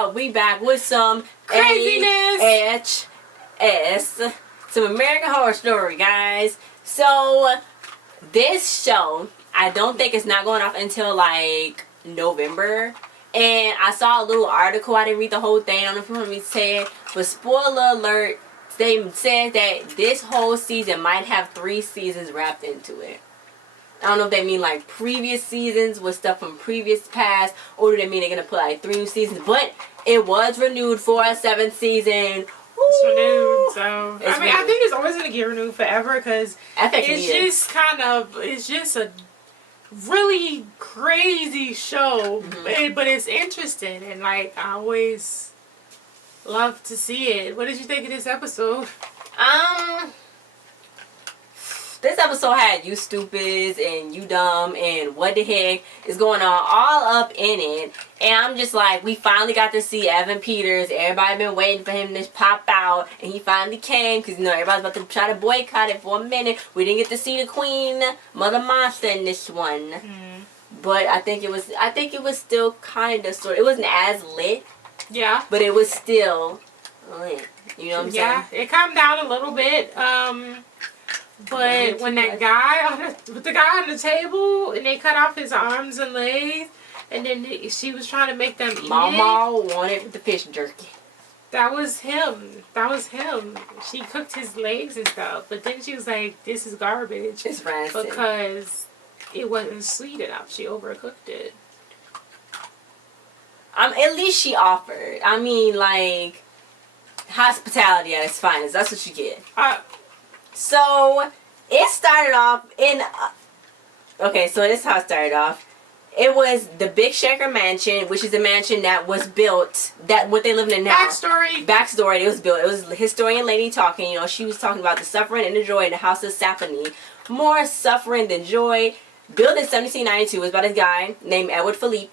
y'all? We back with some craziness. AHS, some American Horror Story, guys. So this show, I don't think it's not going off until like November. And I saw a little article. I didn't read the whole thing. I don't know if you want me to say it, but spoiler alert. They said that this whole season might have 3 seasons wrapped into it. I don't know if they mean like previous seasons with stuff from previous past, or do they mean they're gonna put like 3 new seasons? But it was renewed for a 7th season. It's renewed, so it's I mean, I think it's always gonna get renewed forever because it's just a really crazy show, but it's interesting and like I always love to see it. What did you think of this episode? This episode had you stupids and you dumb and what the heck is going on all up in it. And I'm just like, we finally got to see Evan Peters. Everybody been waiting for him to pop out. And he finally came because, you know, everybody's about to try to boycott it for a minute. We didn't get to see the Queen, Mother Monster in this one. But I think it was still kind of sort of, it wasn't as lit. Yeah. But it was still lit. You know what I'm saying? Yeah, it calmed down a little bit. But when that guy with the guy on the table and they cut off his arms and legs, and then she was trying to make them eat Mama wanted the fish jerky. That was him. That was him. She cooked his legs and stuff, but then she was like, "This is garbage." It's rancid because it wasn't sweet enough. She overcooked it. At least she offered. I mean, like, hospitality at its finest. That's what you get. So, it started off in... okay, so this is how it started off. It was the Big Shaker Mansion, which is a mansion that was built... what they live in now. Backstory. It was built. It was a historian lady talking. You know, she was talking about the suffering and the joy in the house of Sappany. More suffering than joy. Built in 1792. It was about a guy named Edward Philippe.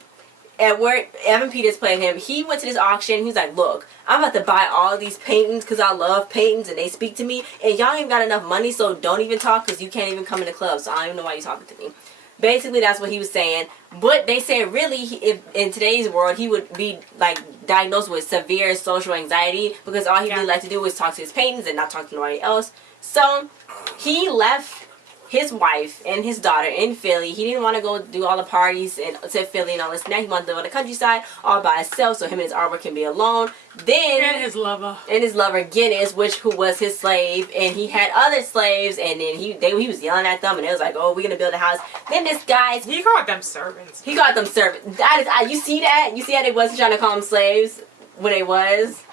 Evan Peters played him. He went to this auction. He was like, look, I'm about to buy all these paintings because I love paintings and they speak to me. And y'all ain't got enough money, so don't even talk because you can't even come in the club. So I don't even know why you're talking to me. Basically, that's what he was saying. But they said, really, if in today's world, he would be, like, diagnosed with severe social anxiety because all he really liked to do was talk to his paintings and not talk to nobody else. So he left his wife and his daughter in Philly. He didn't want to go do all the parties to Philly and all this and that. He wanted to live on the countryside all by himself so him and his artwork can be alone. And his lover. And his lover, Guinness, who was his slave. And he had other slaves, and then he was yelling at them, and it was like, oh, we're going to build a house. Then this guy... He called them servants. He called them servants. You see that? You see how they wasn't trying to call them slaves when they was?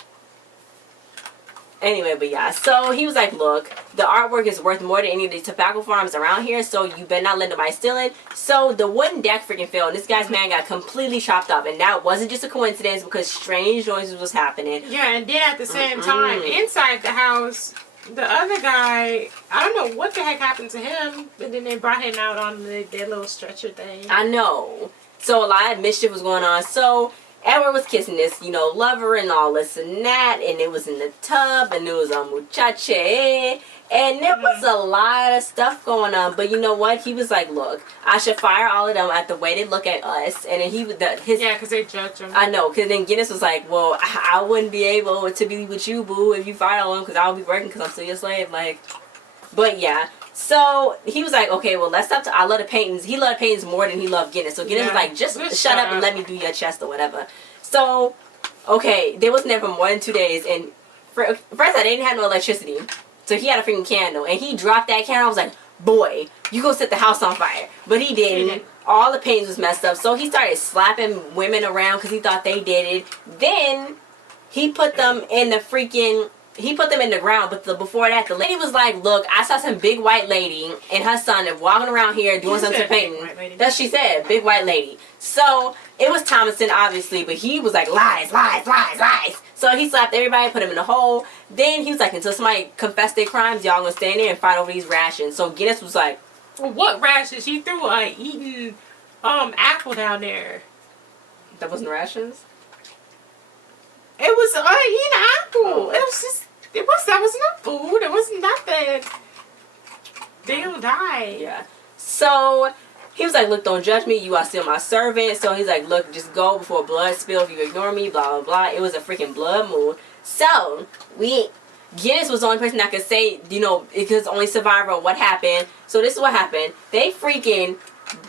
Anyway, but yeah, so he was like, look, the artwork is worth more than any of the tobacco farms around here, so you better not let nobody steal it. So the wooden deck freaking fell, and this guy's man got completely chopped up, and that wasn't just a coincidence because strange noises was happening. Yeah, and then at the same time, inside the house, the other guy, I don't know what the heck happened to him, but then they brought him out on their little stretcher thing. I know. So a lot of mischief was going on. So Edward was kissing this, you know, lover and all this and that, and it was in the tub, and it was a muchacha, and there was a lot of stuff going on. But you know what? He was like, look, I should fire all of them at the way they look at us. And then yeah, because they judge him. I know, because then Guinness was like, well, I wouldn't be able to be with you, boo, if you fire all of them, because I'll be working because I'm still your slave. Like, but yeah. So he was like, okay, well, let's stop. I love the paintings. He loved paintings more than he loved Guinness. So Guinness was like, just shut up and let me do your chest or whatever. So, okay, they wasn't there for more than 2 days. And first, they didn't have no electricity. So he had a freaking candle. And he dropped that candle. I was like, boy, you gonna set the house on fire. But he didn't. All the paintings was messed up. So he started slapping women around because he thought they did it. Then he put them in the freaking... He put them in the ground, but before that, the lady was like, look, I saw some big white lady and her son walking around here doing something painting. That's what she said, big white lady. So, it was Thomason, obviously, but he was like, lies, lies, lies, lies. So, he slapped everybody, put them in a hole. Then, he was like, until somebody confess their crimes, y'all gonna stay in there and fight over these rations. So, Guinness was like... Well, what rations? She threw a eaten apple down there. That wasn't rations? It was eating apple. It was just... That was no food. It was nothing. They don't die. Yeah. So, He was like, look, don't judge me. You are still my servant. So he's like, look, just go before blood spill if you ignore me, blah, blah, blah. It was a freaking blood moon. So, Guinness was the only person that could say, you know, because only survivor of what happened. So this is what happened. They freaking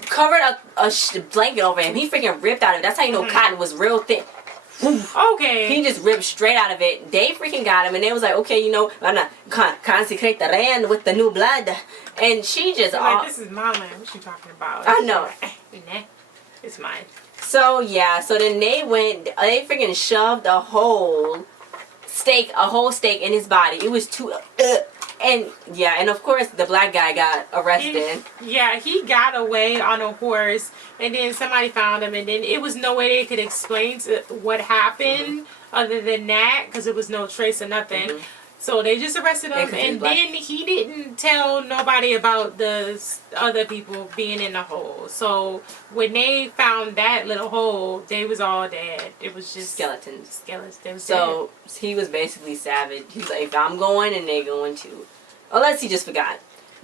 covered a blanket over him. He freaking ripped out of it. That's how you know cotton was real thick. Okay. He just ripped straight out of it. They freaking got him, and they was like, okay, you know, I'm not consecrate the land with the new blood. And she just like, this is my land. What you talking about? I know. It's mine. So yeah, so then they freaking shoved a whole steak in his body. It was too and yeah, and of course the black guy got arrested. He got away on a horse, and then somebody found him, and then it was no way they could explain what happened other than that, because there was no trace or nothing. So they just arrested him, and then he didn't tell nobody about the other people being in the hole. So when they found that little hole, they was all dead. It was just skeletons. They was so dead. He was basically savage. He's like, if I'm going, and they going too. Unless he just forgot.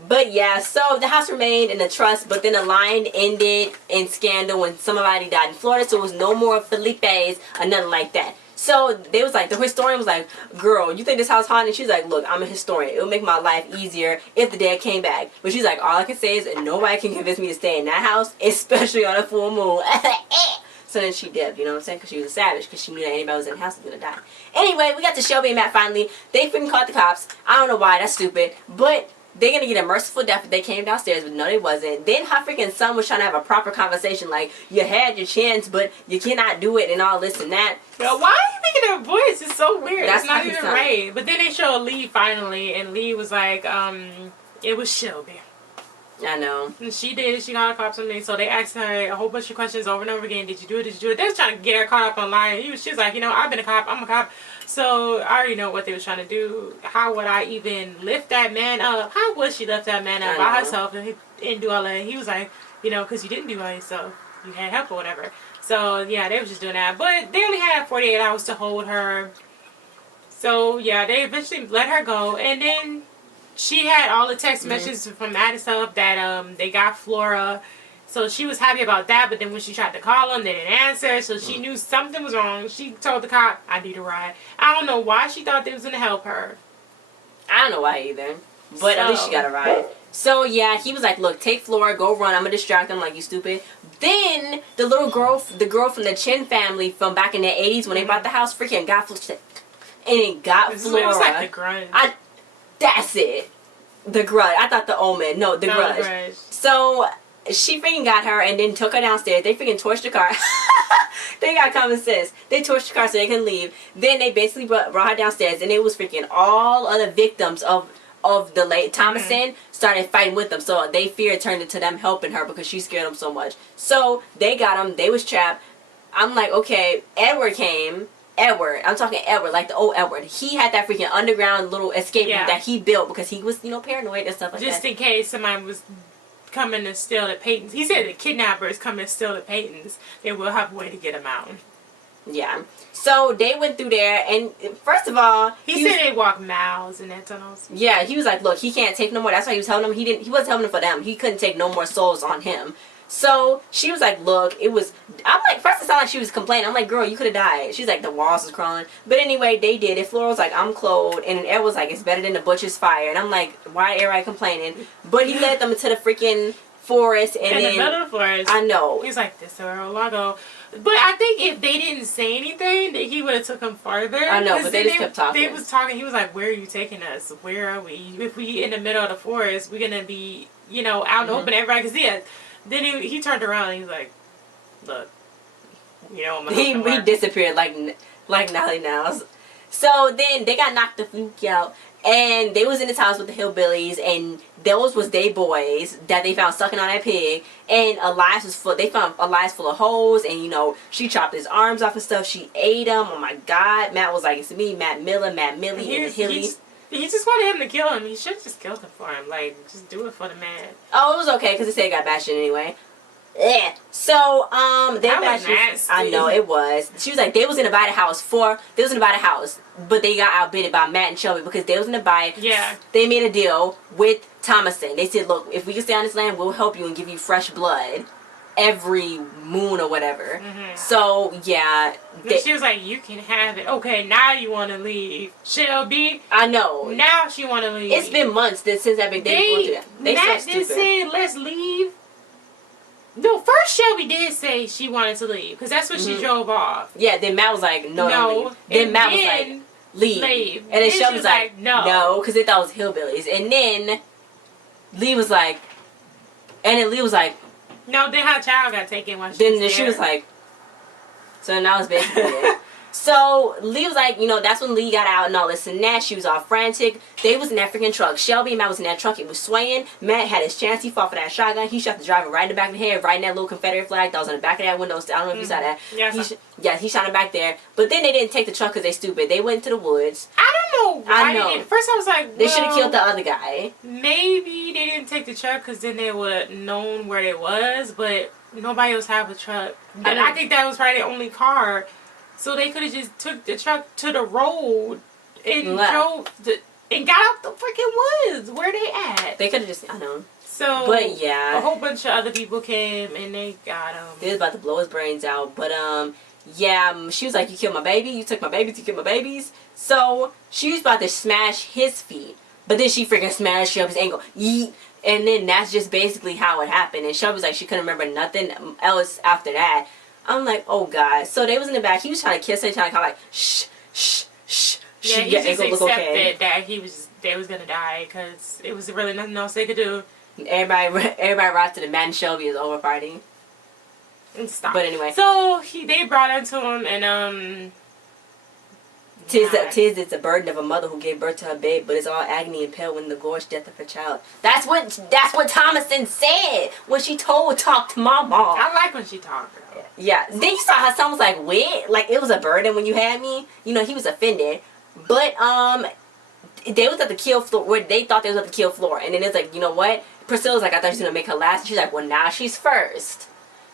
But yeah, so the house remained in the trust, but then the line ended in scandal when somebody died in Florida, so it was no more Felipe's or nothing like that. So they was like, the historian was like, girl, you think this house haunted? She's like, look, I'm a historian. It'll make my life easier if the dead came back. But she's like, all I can say is nobody can convince me to stay in that house, especially on a full moon. So then she dipped, you know what I'm saying? Because she was a savage, because she knew that anybody was in the house was going to die. Anyway, we got to Shelby and Matt finally. They freaking caught the cops. I don't know why, that's stupid. But they're going to get a merciful death if they came downstairs, but no, they wasn't. Then her freaking son was trying to have a proper conversation, like, you had your chance, but you cannot do it, and all this and that. Yo, why are you making her voice? It's so weird. That's it's not even right. But then they show Lee finally, and Lee was like, it was Shelby. I know. And she did it. She got caught up something. So they asked her a whole bunch of questions over and over again. Did you do it? Did you do it? They was trying to get her caught up online. She was like, you know, I've been a cop. I'm a cop. So I already know what they was trying to do. How would I even lift that man up? How would she lift that man up by herself and do all that? He was like, you know, because you didn't do it by yourself. You had help or whatever. So yeah, they was just doing that. But they only had 48 hours to hold her. So yeah, they eventually let her go. And then she had all the text messages from that and stuff that they got Flora. So she was happy about that, but then when she tried to call them, they didn't answer. So she knew something was wrong. She told the cop, I need a ride. I don't know why she thought they was going to help her. I don't know why either. But at least she got a ride. So yeah, he was like, look, take Flora, go run. I'm going to distract them like you stupid. Then the little girl, the girl from the Chin family from back in the 80s when they bought the house, freaking got Flora. And it got Flora. It was like the grudge. That's it. The grudge. I thought the omen. No, the grudge. So she freaking got her and then took her downstairs. They freaking torched the car. They got common sense. They torched the car so they can leave. Then they basically brought her downstairs, and it was freaking all other victims of the late Thomason started fighting with them. So they fear turned into them helping her because she scared them so much. So they got them. They was trapped. I'm like, okay, Edward came. I'm talking Edward, like the old Edward. He had that freaking underground little escape room that he built because he was, you know, paranoid and stuff like that. Just in case somebody was coming to steal the Paytons. He said the kidnappers coming to steal the Paytons. They will have a way to get them out. Yeah. So they went through there, and first of all, he said they walked miles in that tunnels. Yeah, he was like, look, he can't take no more. That's why he was telling them he wasn't telling them for them. He couldn't take no more souls on him. So she was like, look, I'm like, first it sounded like she was complaining. I'm like, girl, you could have died. She's like, the walls was crawling. But anyway, they did it. Flora was like, I'm clothed. And then Ed was like, it's better than the butcher's fire. And I'm like, why everybody complaining? But he led them into the freaking forest. And in the middle of the forest. I know. He's like, this is where I'll go. But I think if they didn't say anything, that he would have took them farther. I know, but they just kept talking. They was talking. He was like, where are you taking us? Where are we? If we in the middle of the forest, we're going to be, you know, out in the open. Everybody can see us. Then he turned around and he was like, look, you know, he disappeared like Nolly Nows. So then they got knocked the fluke out, and they was in his house with the hillbillies, and those was they boys that they found sucking on that pig, and Elias was full. They found Elias full of holes, and you know she chopped his arms off and stuff. She ate him. Oh my God! Matt was like, it's me, Matt Mila, Matt Millie, and the Hilly. He just wanted him to kill him. He should have just killed him for him. Like, just do it for the man. Oh, it was okay because he said he got bashed in anyway. Yeah. So, That was nasty. I know it was. She was like, they was gonna buy the house but they got outbid by Matt and Shelby because they was gonna buy. Yeah. They made a deal with Thomason. They said, look, if we can stay on this land, we'll help you and give you fresh blood every moon or whatever. Mm-hmm. So yeah. She was like, you can have it. Okay, now you want to leave, Shelby. I know. Now she want to leave. It's been months since they've been going through that. Matt did say, let's leave. No, first Shelby did say she wanted to leave because that's when she drove off. Yeah, then Matt was like, no, don't leave. Then Matt was like, leave. And then Shelby was like, no, because they thought it was hillbillies. And then Lee was like, no, then her child got taken when she was like, so now it's basically it. So Lee was like, that's when Lee got out and all this and that. She was all frantic. They was in that freaking truck. Shelby and Matt was in that truck. It was swaying. Matt had his chance. He fought for that shotgun. He shot the driver right in the back of the head, right in that little Confederate flag that was on the back of that window. I don't know if you saw that. Yeah, he shot him back there. But then they didn't take the truck because they stupid. They went to the woods. I don't know why. I know. First I was like, they should have killed the other guy. Maybe they didn't take the truck because then they would have known where it was. But nobody else have a truck. And I think that was probably the only car. So they could have just took the truck to the road and drove and got out the freaking woods. Where they at? They could have just, I know. So, but yeah, a whole bunch of other people came and they got him. They was about to blow his brains out. But yeah, she was like, you killed my baby. You took my babies. You killed my babies. So she was about to smash his feet, but then she freaking smashed Shelby's ankle. Yeet. And then that's just basically how it happened. And Shelby was like, she couldn't remember nothing else after that. I'm like, oh God. So they was in the back. He was trying to kiss her, trying to kind of like, shh, shh, shh. Yeah, he just accepted that they was gonna die because it was really nothing else they could do. Everybody rocked to the Matt and Shelby is over party. And stop. But anyway. So they brought her to him and Tis it's a burden of a mother who gave birth to her babe, but it's all agony and pain when the gorged death of her child. That's what Thomason said when she talked to my mom. I like when she talked. Yeah. Then you saw how someone was like, "Wait, like it was a burden when you had me." He was offended, but they was at the kill floor where they thought they was at the kill floor, and then it's like, you know what? Priscilla's like, I thought she was gonna make her last. And she's like, well, now she's first.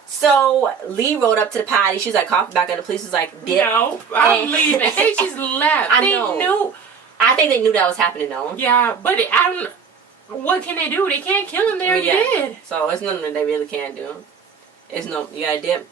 So Lee rode up to the potty. She was like coughing back, and the police was like, dip. No, I'm leaving. They just left. I know. I think they knew that was happening though. Yeah, but I don't. What can they do? They can't kill him. They already did. So it's nothing that they really can do. You gotta dip.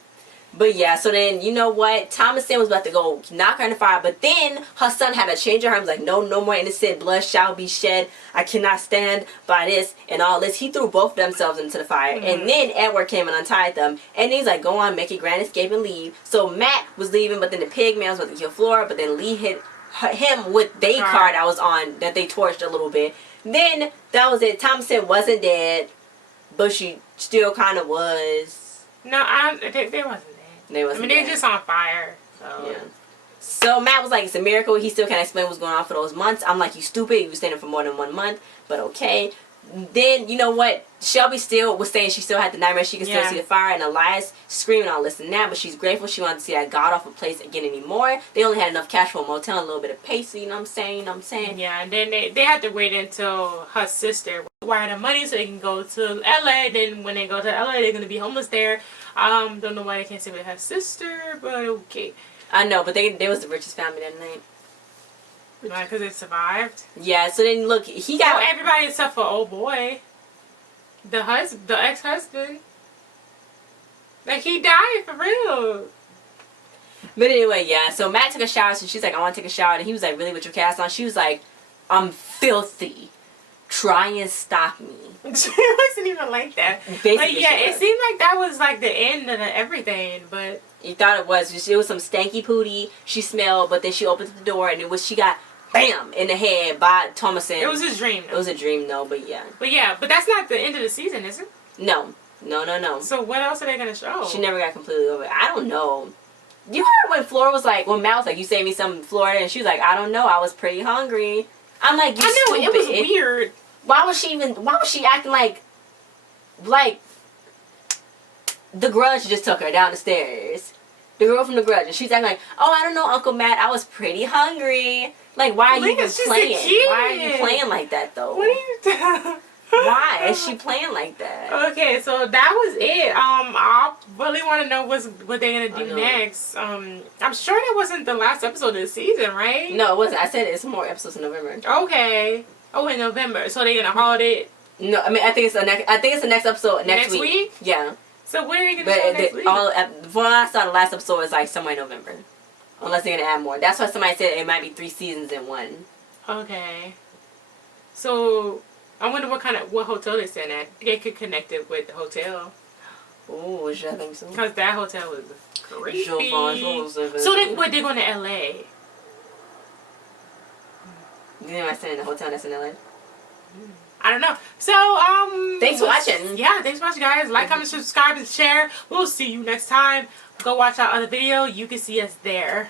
But yeah, so then, you know what? Thomason was about to go knock her in the fire, but then her son had a change of heart. He was like, no more innocent blood shall be shed. I cannot stand by this and all this. He threw both of themselves into the fire. Mm-hmm. And then Edward came and untied them. And he's like, go on, make your grand escape and leave. So Matt was leaving, but then the pig man was about to kill Flora, but then Lee hit him with the card I was on that they torched a little bit. Then that was it. Thomason wasn't dead, but she still kind of was. No, they wasn't. They're just on fire. So. Yeah. So Matt was like, it's a miracle. He still can't explain what's going on for those months. I'm like, you stupid. You was staying for more than 1 month. But okay. Then, you know what? Shelby still was saying she still had the nightmare. She could still see the fire. And Elias screaming all this and that. But she's grateful she wanted to see that god-awful place again anymore. They only had enough cash for a motel and a little bit of pastry. You know what I'm saying? Yeah, and then they had to wait until her sister wired the money so they can go to LA. Then when they go to LA, they're going to be homeless there. Don't know why they can't stay with her sister, but okay. I know, but they was the richest family that night. Why? Because it survived? Yeah, so then look, he got... Oh, everybody except for old boy. The ex-husband. Like, he died for real. But anyway, yeah, so Matt took a shower, so she's like, I want to take a shower. And he was like, really, with your cast on? She was like, I'm filthy. Try and stop me. She wasn't even like that. Basically, but yeah, it seemed like that was like the end of everything, but... You thought it was. It was some stanky pooty she smelled, but then she opened the door and she got bam in the head by Thomason. It was his dream. It was a dream, though, but yeah. But that's not the end of the season, is it? No. So what else are they going to show? She never got completely over it. I don't know. You heard when Flora was like, when Matt was like, you saved me some Florida, and she was like, I don't know, I was pretty hungry. I'm like, you stupid. It was weird. Why was she acting like The Grudge just took her down the stairs. The girl from The Grudge. And she's acting like, oh, I don't know, Uncle Matt, I was pretty hungry. Like, why are you even playing? Why are you playing like that, though? What are you doing? Why is she playing like that? Okay, so that was it. I really want to know what they're gonna do next. I'm sure that wasn't the last episode of the season, right? No, it wasn't. I said it's more episodes in November. Okay. Oh, in November. So they're gonna hold it. No, I mean I think it's the next episode next week. Yeah. So when are you gonna show next week? Before I saw the last episode, it's like somewhere in November, unless they're gonna add more. That's why somebody said it might be 3 seasons in one. Okay. So I wonder what hotel they're staying at. They could connect it with the hotel. Oh, I think so. Because that hotel was creepy. So they're going to LA. You know I stay in the hotel that's in LA? I don't know. So, thanks for watching. Yeah, thanks for watching, guys. Like, comment, subscribe, and share. We'll see you next time. Go watch our other video. You can see us there.